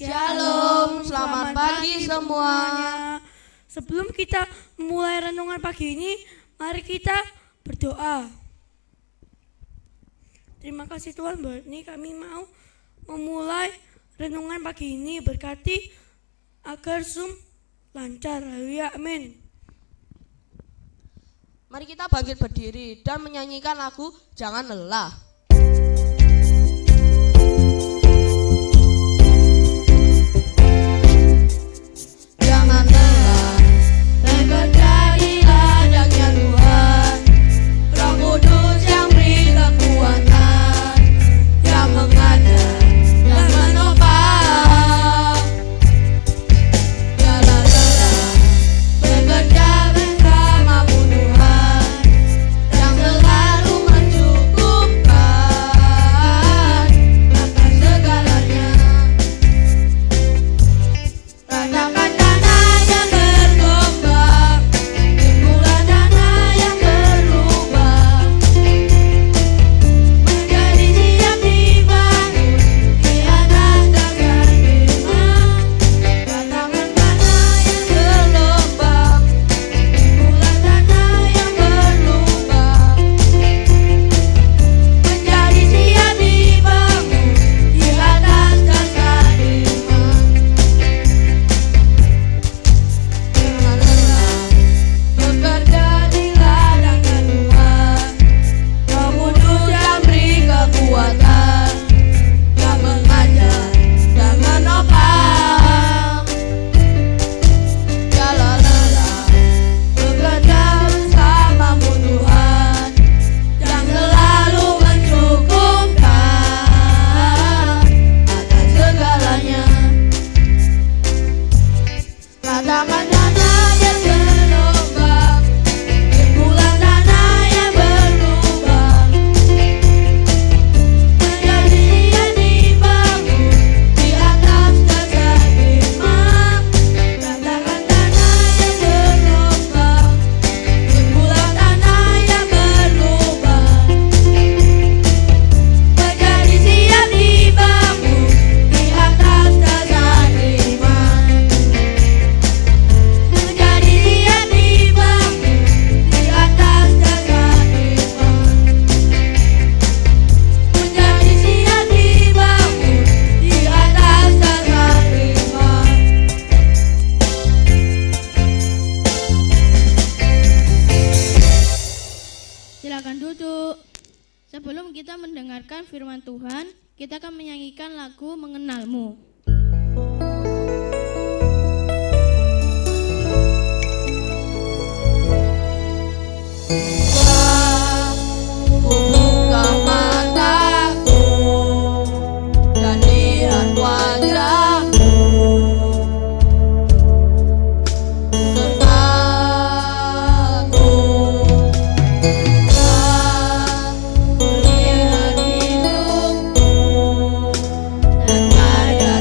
Shalom, selamat pagi semuanya. Sebelum kita memulai renungan pagi ini, mari kita berdoa. Terima kasih Tuhan, bahwa ini kami mau memulai renungan pagi ini. Berkati agar Zoom lancar. Haleluya, amin. Mari kita bangkit berdiri dan menyanyikan lagu Jangan Lelah. Jangan lelah, bekerja di ladangnya Tuhan. Roh Kudus yang beri kekuatan, yang mengajar dan menopang. Jangan lelah, bekerja bersamamu Tuhan, yang selalu mencukupkan atas segalanya. Ratakan dana yang bergombang, timbulan dana yang berubah, menjadi siap dibangun di atas dasar firman. Ratakan dana yang bergombang, timbulan dana yang berubah, menjadi siap dibangun di atas dasar firman. Jangan lelah, bekerja di ladangnya Tuhan. Roh Kudus yang beri kekuatan, yang mengajar dan menopang. Jangan lelah, bekerja bersamamu Tuhan, yang selalu mencukupkan atas segalanya. Ratakan dana yang bergelombang, timbulan dana yang berubah, menjadi siap dibangun di atas dasar firman. Ratakan dana yang bergelombang, timbulan dana yang berubah, menjadi siap dibangun di atas dasar firman. Menjadi siap dibangun di atas dasar firman. Menjadi siap dibangun di atas dasar firman. Silakan duduk. Sebelum kita mendengarkan firman Tuhan, kita akan menyanyikan lagu Mengenalmu. Buka mataku dan lihat wajahmu, sertaku melihat hidupku dan gaya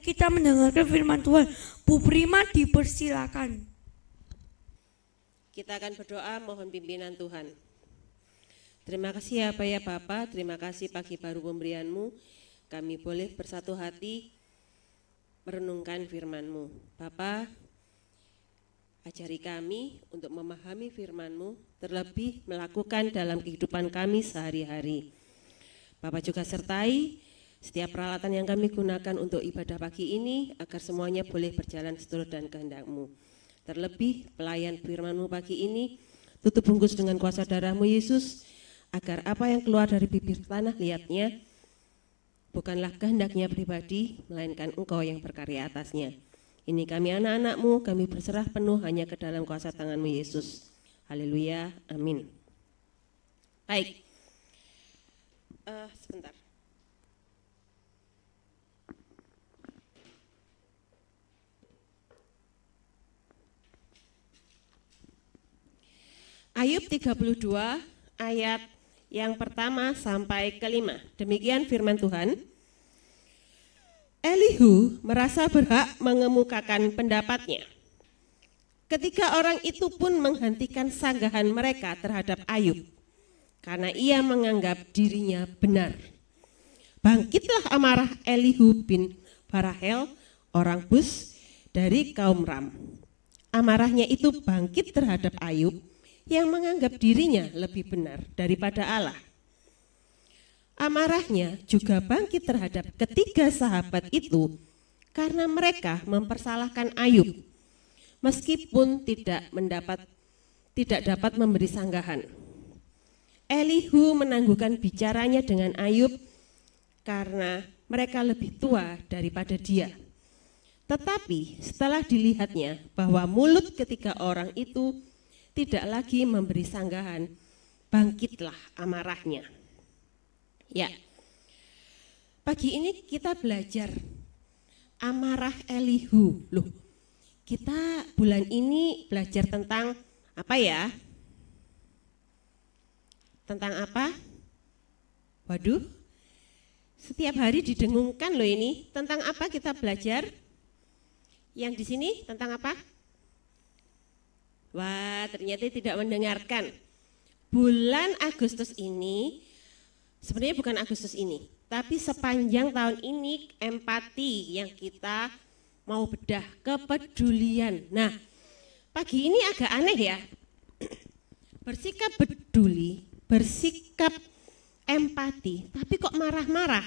Mari kita mendengarkan firman Tuhan. Bu Prima dipersilakan. Kita akan berdoa mohon pimpinan Tuhan. Terima kasih ya Pak ya Bapak, terima kasih pagi baru pemberian-Mu. Kami boleh bersatu hati merenungkan firman-Mu. Bapak, ajari kami untuk memahami firman-Mu, terlebih melakukan dalam kehidupan kami sehari-hari. Bapak juga sertai setiap peralatan yang kami gunakan untuk ibadah pagi ini, agar semuanya boleh berjalan seturut dan kehendak-Mu. Terlebih pelayan firman-Mu pagi ini, tutup bungkus dengan kuasa darah-Mu Yesus, agar apa yang keluar dari bibir tanah liatnya, bukanlah kehendaknya pribadi, melainkan Engkau yang berkarya atasnya. Ini kami anak-anak-Mu, kami berserah penuh hanya ke dalam kuasa tangan-Mu Yesus. Haleluya, amin. Baik, sebentar. Ayub 32 ayat yang pertama sampai kelima. Demikian firman Tuhan. Elihu merasa berhak mengemukakan pendapatnya. Ketika orang itu pun menghentikan sanggahan mereka terhadap Ayub, karena ia menganggap dirinya benar. Bangkitlah amarah Elihu bin Barahel, orang Bus dari kaum Ram. Amarahnya itu bangkit terhadap Ayub, yang menganggap dirinya lebih benar daripada Allah. Amarahnya juga bangkit terhadap ketiga sahabat itu karena mereka mempersalahkan Ayub, meskipun tidak dapat memberi sanggahan. Elihu menangguhkan bicaranya dengan Ayub karena mereka lebih tua daripada dia. Tetapi setelah dilihatnya bahwa mulut ketiga orang itu tidak lagi memberi sanggahan, bangkitlah amarahnya. Ya, pagi ini kita belajar amarah Elihu. Loh, kita bulan ini belajar tentang apa ya? Tentang apa? Waduh, setiap hari didengungkan loh ini. Tentang apa kita belajar? Yang di sini tentang apa? Wah, ternyata tidak mendengarkan. Bulan Agustus ini, sebenarnya bukan Agustus ini, tapi sepanjang tahun ini empati yang kita mau bedah, kepedulian. Nah, pagi ini agak aneh ya. Bersikap peduli, bersikap empati, tapi kok marah-marah.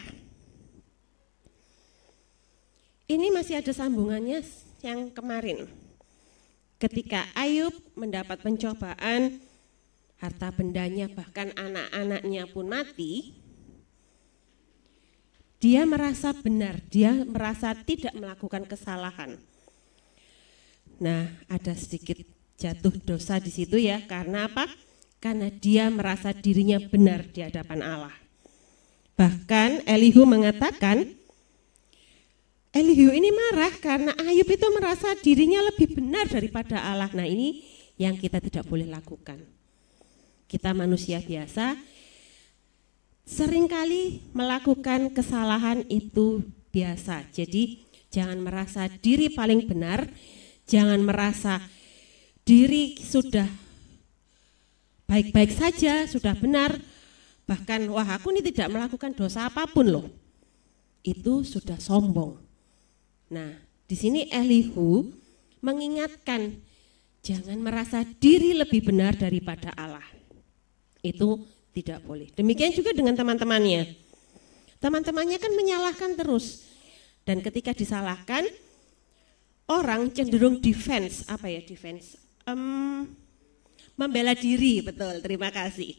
Ini masih ada sambungannya yang kemarin. Ketika Ayub mendapat pencobaan, harta bendanya bahkan anak-anaknya pun mati, dia merasa benar, dia merasa tidak melakukan kesalahan. Nah, ada sedikit jatuh dosa di situ ya, karena apa? Karena dia merasa dirinya benar di hadapan Allah. Bahkan Elihu mengatakan, Elihu ini marah karena Ayub itu merasa dirinya lebih benar daripada Allah. Nah, ini yang kita tidak boleh lakukan. Kita manusia biasa, seringkali melakukan kesalahan itu biasa. Jadi jangan merasa diri paling benar, jangan merasa diri sudah baik-baik saja, sudah benar. Bahkan wah aku ini tidak melakukan dosa apapun loh. Itu sudah sombong. Nah, di sini Elihu mengingatkan jangan merasa diri lebih benar daripada Allah. Itu tidak boleh. Demikian juga dengan teman-temannya. Teman-temannya kan menyalahkan terus. Dan ketika disalahkan, orang cenderung defense. Apa ya defense? Membela diri, betul, terima kasih.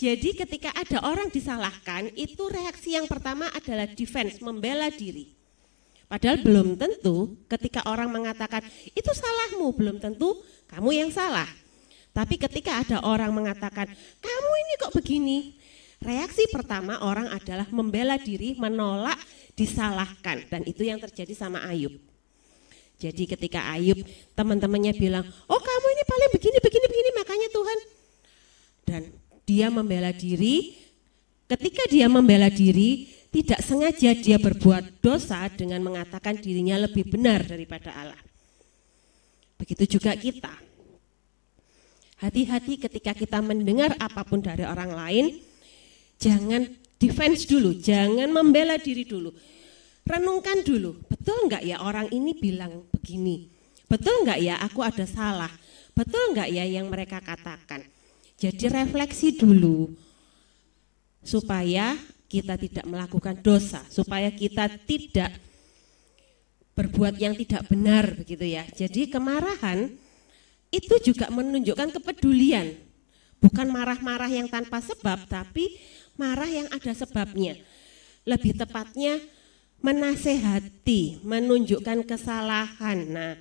Jadi ketika ada orang disalahkan, itu reaksi yang pertama adalah defense, membela diri. Padahal belum tentu ketika orang mengatakan, itu salahmu, belum tentu kamu yang salah. Tapi ketika ada orang mengatakan, kamu ini kok begini, reaksi pertama orang adalah membela diri, menolak, disalahkan. Dan itu yang terjadi sama Ayub. Jadi ketika Ayub teman-temannya bilang, oh kamu ini paling begini, makanya Tuhan. Dan dia membela diri, ketika dia membela diri, tidak sengaja dia berbuat dosa dengan mengatakan dirinya lebih benar daripada Allah. Begitu juga kita. Hati-hati ketika kita mendengar apapun dari orang lain, jangan defense dulu, jangan membela diri dulu. Renungkan dulu, betul enggak ya orang ini bilang begini? Betul enggak ya aku ada salah? Betul enggak ya yang mereka katakan? Jadi refleksi dulu supaya kita tidak melakukan dosa, supaya kita tidak berbuat yang tidak benar begitu ya. Jadi kemarahan itu juga menunjukkan kepedulian. Bukan marah-marah yang tanpa sebab, tapi marah yang ada sebabnya. Lebih tepatnya menasehati, menunjukkan kesalahan. Nah,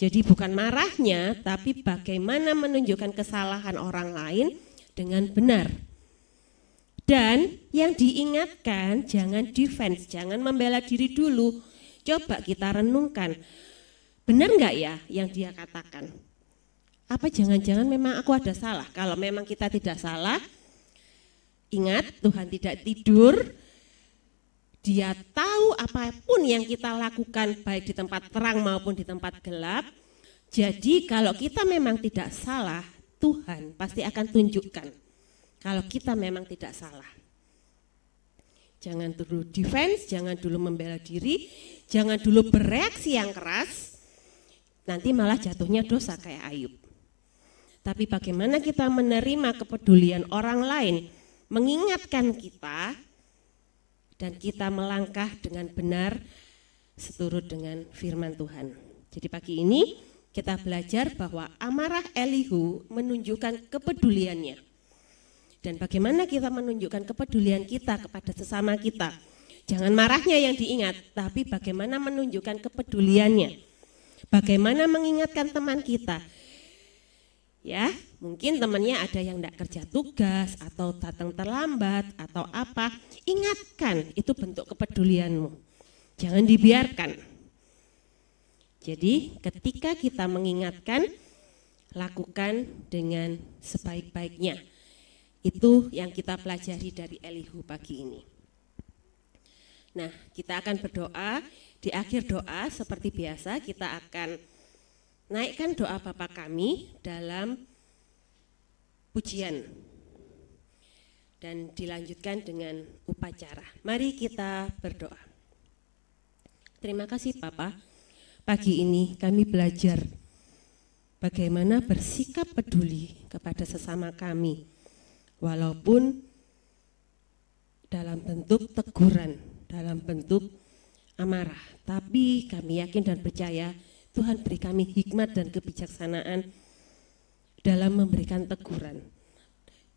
jadi bukan marahnya, tapi bagaimana menunjukkan kesalahan orang lain dengan benar. Dan yang diingatkan jangan defense, jangan membela diri dulu. Coba kita renungkan, benar enggak ya yang dia katakan? Apa jangan-jangan memang aku ada salah? Kalau memang kita tidak salah, ingat Tuhan tidak tidur. Dia tahu apapun yang kita lakukan baik di tempat terang maupun di tempat gelap. Jadi kalau kita memang tidak salah, Tuhan pasti akan tunjukkan kalau kita memang tidak salah. Jangan dulu defense, jangan dulu membela diri, jangan dulu bereaksi yang keras, nanti malah jatuhnya dosa kayak Ayub. Tapi bagaimana kita menerima kepedulian orang lain, mengingatkan kita, dan kita melangkah dengan benar seturut dengan firman Tuhan. Jadi pagi ini kita belajar bahwa amarah Elihu menunjukkan kepeduliannya. Dan bagaimana kita menunjukkan kepedulian kita kepada sesama kita. Jangan marahnya yang diingat, tapi bagaimana menunjukkan kepeduliannya. Bagaimana mengingatkan teman kita. Ya, mungkin temannya ada yang tidak kerja tugas atau datang terlambat atau apa. Ingatkan, itu bentuk kepedulianmu. Jangan dibiarkan. Jadi ketika kita mengingatkan, lakukan dengan sebaik-baiknya. Itu yang kita pelajari dari Elihu pagi ini. Nah, kita akan berdoa. Di akhir doa seperti biasa kita akan naikkan doa Bapa kami dalam pujian dan dilanjutkan dengan upacara. Mari kita berdoa. Terima kasih Bapa, pagi ini kami belajar bagaimana bersikap peduli kepada sesama kami, walaupun dalam bentuk teguran, dalam bentuk amarah. Tapi kami yakin dan percaya Tuhan beri kami hikmat dan kebijaksanaan dalam memberikan teguran.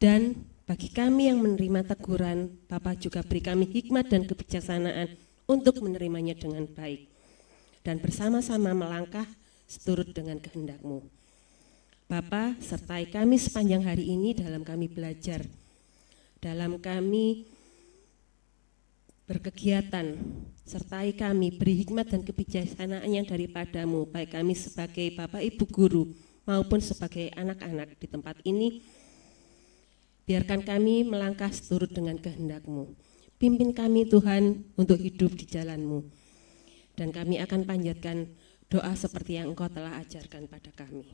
Dan bagi kami yang menerima teguran, Bapa juga beri kami hikmat dan kebijaksanaan untuk menerimanya dengan baik. Dan bersama-sama melangkah seturut dengan kehendak-Mu. Bapa, sertai kami sepanjang hari ini dalam kami belajar, dalam kami berkegiatan, sertai kami, beri hikmat dan kebijaksanaan yang daripada-Mu, baik kami sebagai Bapak Ibu Guru maupun sebagai anak-anak di tempat ini. Biarkan kami melangkah seturut dengan kehendak-Mu. Pimpin kami Tuhan untuk hidup di jalan-Mu. Dan kami akan panjatkan doa seperti yang Engkau telah ajarkan pada kami.